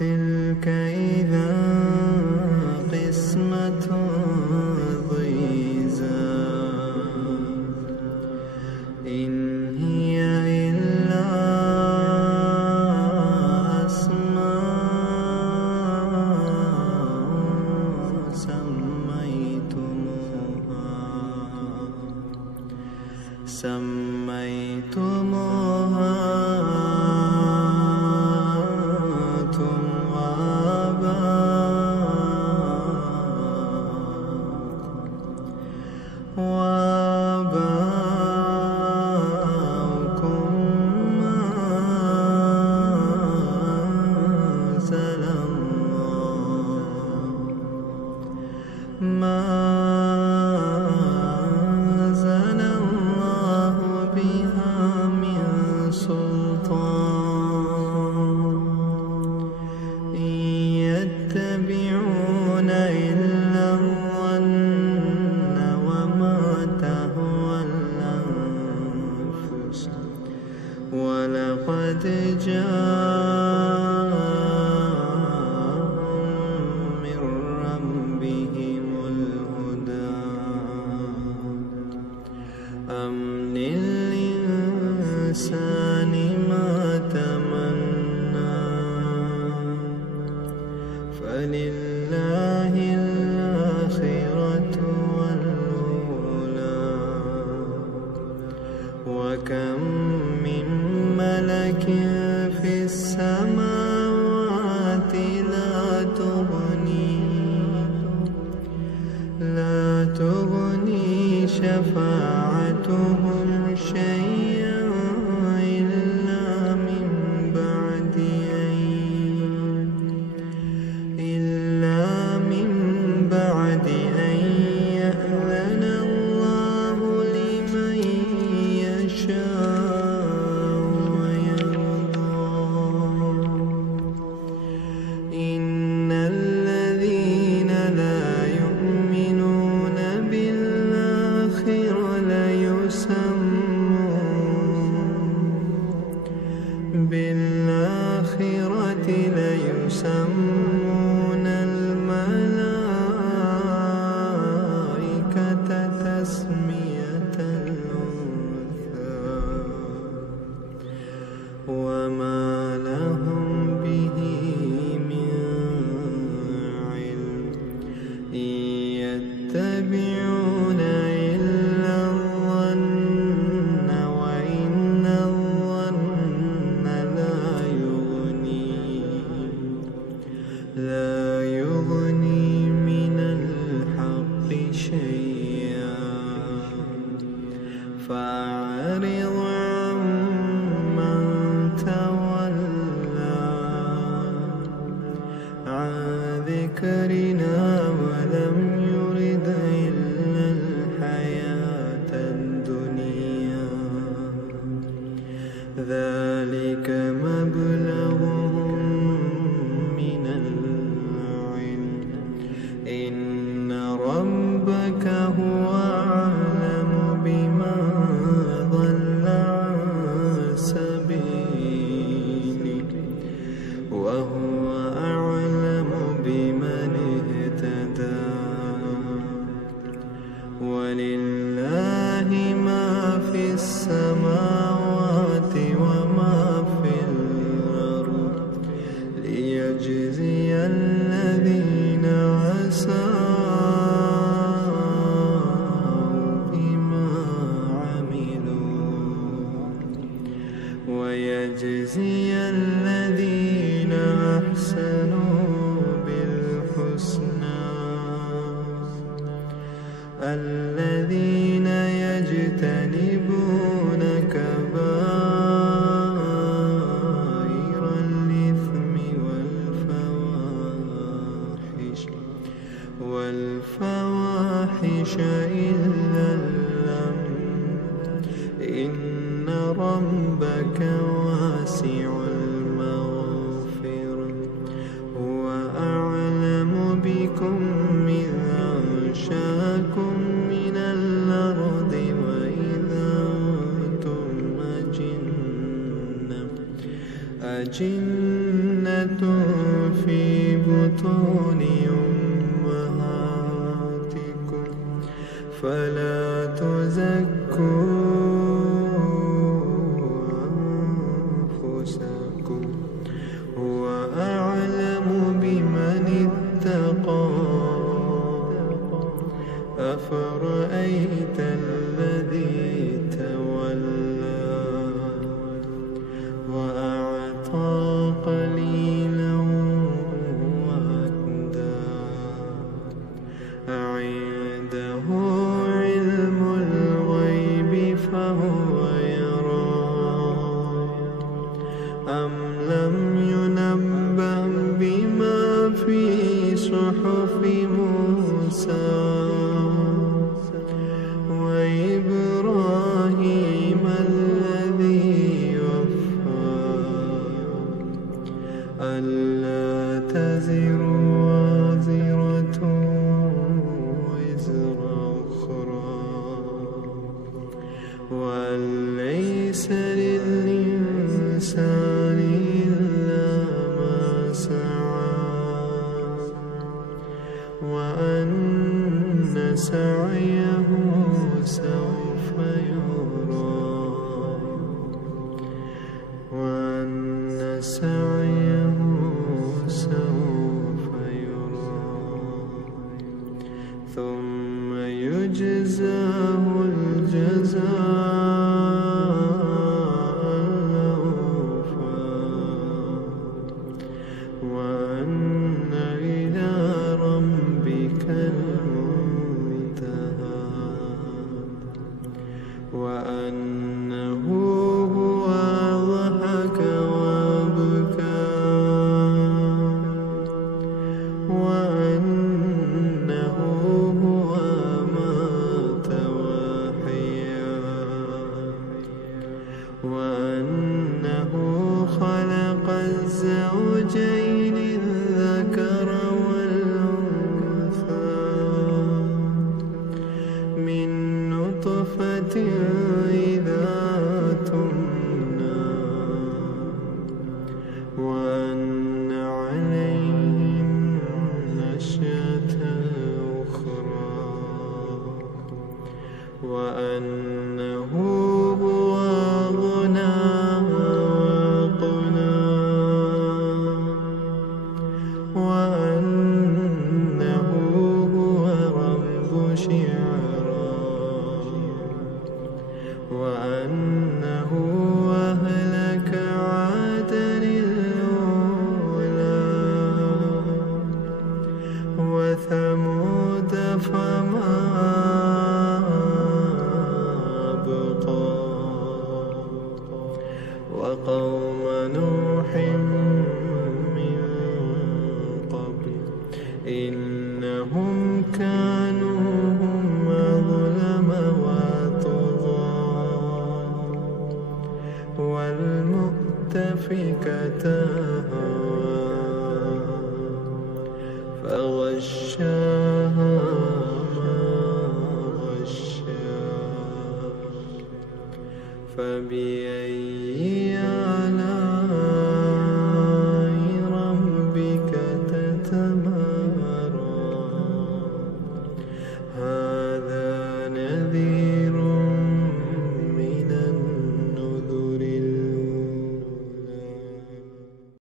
تلك إذا قسمة ضيزى إن هي إلا أسماء سميتموها أنتم وآباؤكم ما أنزل الله بها من سلطان إن يتبعون إلا الظن وما تهوى الأنفس ولقد جاءهم من ربهم الهدى أم للإنسان ما تمنى فلله الآخرة والأولى وكم من ملك في السماوات لا تغني شفاعتهم شيئا إلا من بعد أن يأذن الله لمن يشاء ويرضى إن الذين لا يؤمنون بالآخرة ليسمون الملائكة تسمية الأنثى وما لهم به من علم إن يتبعون إلا الظن وإن الظن لا يغني من الحق شيئا فأعرض عمن تولى عن ذكرنا ولم يرد إلا الحياة الدنيا ذلك مبلغهم من العلم إن ربك هو أعلم بمن ضل عن سبيله وهو أعلم بمن اهتدى ولله ما في السماوات وما في الأرض ليجزي الذين أساءوا بما عملوا ويجزي الذين أحسنوا بالحسنى الذين يجتنبون كبائر الإثم والفواحش إلا اللمم إن ربك واسع المغفرة هو أعلم بكم إذ أنشأكم من الأرض وإذا أنتم أجنة ألا تزر وازرة وزر أخرى وأن ليس للإنسان إلا ما سعى وأن سعيه سوف يرى وأن سعيه سوف يرى ثم يجزاه الجزاء الأوفى